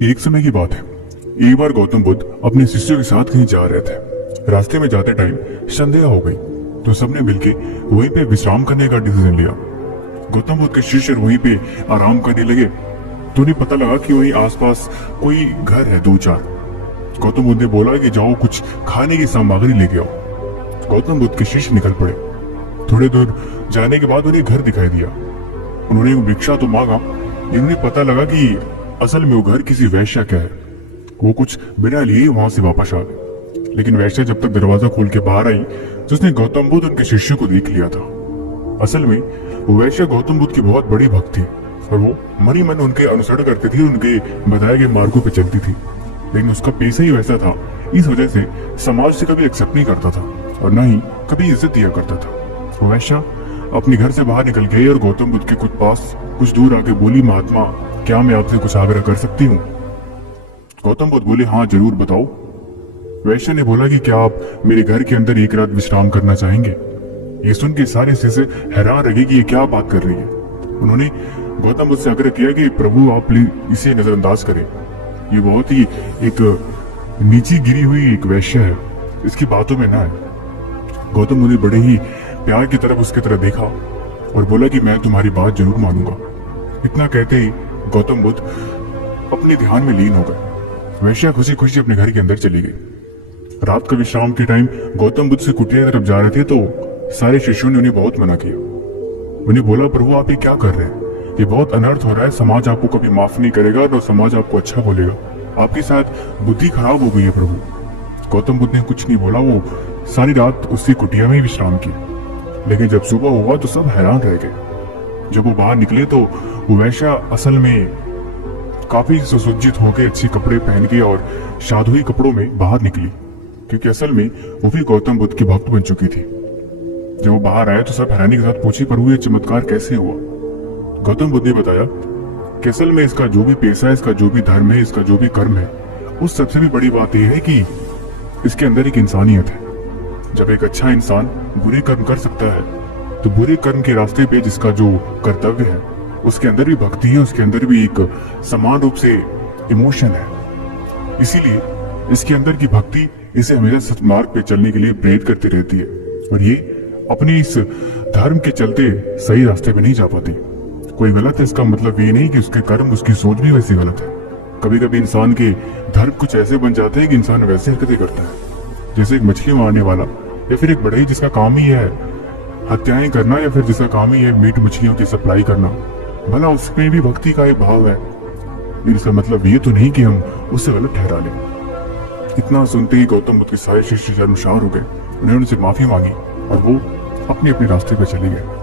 एक समय की बात है। एक बार गौतम बुद्ध अपने शिष्यों के साथ कहीं जा रहे थे। रास्ते में जाते टाइम संध्या हो गई तो सबने मिलके वहीं पे विश्राम करने का डिसीजन लिया। गौतम बुद्ध के शिष्य वहीं पे आराम करने लगे तो उन्हें पता लगा कि वहीं आसपास कोई घर है दो चार। गौतम बुद्ध ने बोला कि जाओ कुछ खाने की सामग्री लेके आओ। गौतम बुद्ध के शिष्य निकल पड़े। थोड़े दूर जाने के बाद उन्हें घर दिखाई दिया। उन्होंने भिक्षा तो मांगा लेकिन उन्हें पता लगा कि असल में वो घर किसी वैश्या का है। वो कुछ बिना लिए वहां से वापस आ गए। लेकिन वैश्या जब तक दरवाजा खोल के बाहर आई तो उसने गौतम बुद्ध उनके शिष्य को देख लिया था। असल में वो वैश्या गौतम बुद्ध की बहुत बड़ी भक्त थी और वो मनी मन उनके अनुसरण करती थी, उनके बताए गए मार्गों पे चलती थी। लेकिन उसका पेशा ही वैसा था, इस वजह से समाज से कभी एक्सेप्ट नहीं करता था और न ही कभी इज्जत दिया करता था। वो वैश्या अपने घर से बाहर निकल गई और गौतम बुद्ध के कुछ दूर आके बोली, महात्मा क्या मैं आपसे कुछ आग्रह कर सकती हूँ? गौतम बुद्ध बोले, हाँ जरूर बताओ। वैश्य ने बोला कि क्या आप मेरे घर के अंदर एक रात विश्राम करना चाहेंगे? ये सुन के सारे शिष्य हैरान रहे कि ये क्या बात कर रही है। उन्होंने गौतम बुद्ध से आग्रह किया कि प्रभु आप प्लीज इसे नजरअंदाज करें। ये बहुत ही एक नीची गिरी हुई एक वैश्य है, इसकी बातों में ना है। गौतम बुद्ध ने बड़े ही प्यार की तरफ उसकी तरफ देखा और बोला कि मैं तुम्हारी बात जरूर मानूंगा। इतना कहते ही गौतम बुद्ध अपने ध्यान में लीन हो गए। वैश्या खुशी खुशी अपने घर के अंदर चली गई। रात का विश्राम के टाइम गौतम बुद्ध से कुटिया की तरफ जा रहे थे तो सारे शिष्यों ने उन्हें बहुत मना किया। उन्हें बोला, प्रभु आप ये क्या कर रहे हैं? ये बहुत अनर्थ हो रहा है। समाज आपको कभी माफ नहीं करेगा और हुसमाज आपको अच्छा बोलेगा। आपकी शायद बुद्धि खराब हो गई है प्रभु। गौतम बुद्ध ने कुछ नहीं बोला। वो सारी रात उसी कुटिया में ही विश्राम किया। लेकिन जब सुबह हुआ तो सब हैरान रह गए। जब वो बाहर निकले तो वो वैश्या असल में काफी सुसज्जित होकर अच्छे कपड़े पहन के और शादुई कपड़ों में बाहर निकली, क्योंकि असल में वो भी गौतम बुद्ध की भक्त बन चुकी थी। जब वो बाहर आए तो सब हैरानी के साथ पूछी, प्रभु ये चमत्कार कैसे हुआ? गौतम बुद्ध ने बताया कि असल में इसका जो भी पेशा है, इसका जो भी धर्म है, इसका जो भी कर्म है, उस सबसे भी बड़ी बात यह है कि इसके अंदर एक इंसानियत है। जब एक अच्छा इंसान बुरे कर्म कर सकता है तो बुरे कर्म के रास्ते पे जिसका जो कर्तव्य है उसके अंदर भी भक्ति है, उसके अंदर भी एक समान रूप से इमोशन है। इसीलिए इसके अंदर की भक्ति इसे हमेशा सत्मार्ग पे चलने के लिए प्रेरित करती रहती है और ये अपने इस धर्म के चलते सही रास्ते पे नहीं जा पाती। कोई गलत है इसका मतलब ये नहीं कि उसके कर्म, उसकी सोच भी वैसी गलत है। कभी कभी इंसान के धर्म कुछ ऐसे बन जाते हैं कि इंसान वैसे हरकतें करता है, जैसे एक मछली मारने वाला या फिर एक बढ़ई जिसका काम ही है हत्याएं करना या फिर जिसका काम ही है मीट मछलियों की सप्लाई करना। भला उसमें भी भक्ति का एक भाव है, लेकिन इसका मतलब ये तो नहीं कि हम उससे गलत ठहरा लें। इतना सुनते ही गौतम बुद्ध के सारे शिष्य शर्मसार हो गए। उन्होंने उनसे माफी मांगी और वो अपने अपने रास्ते पर चले गए।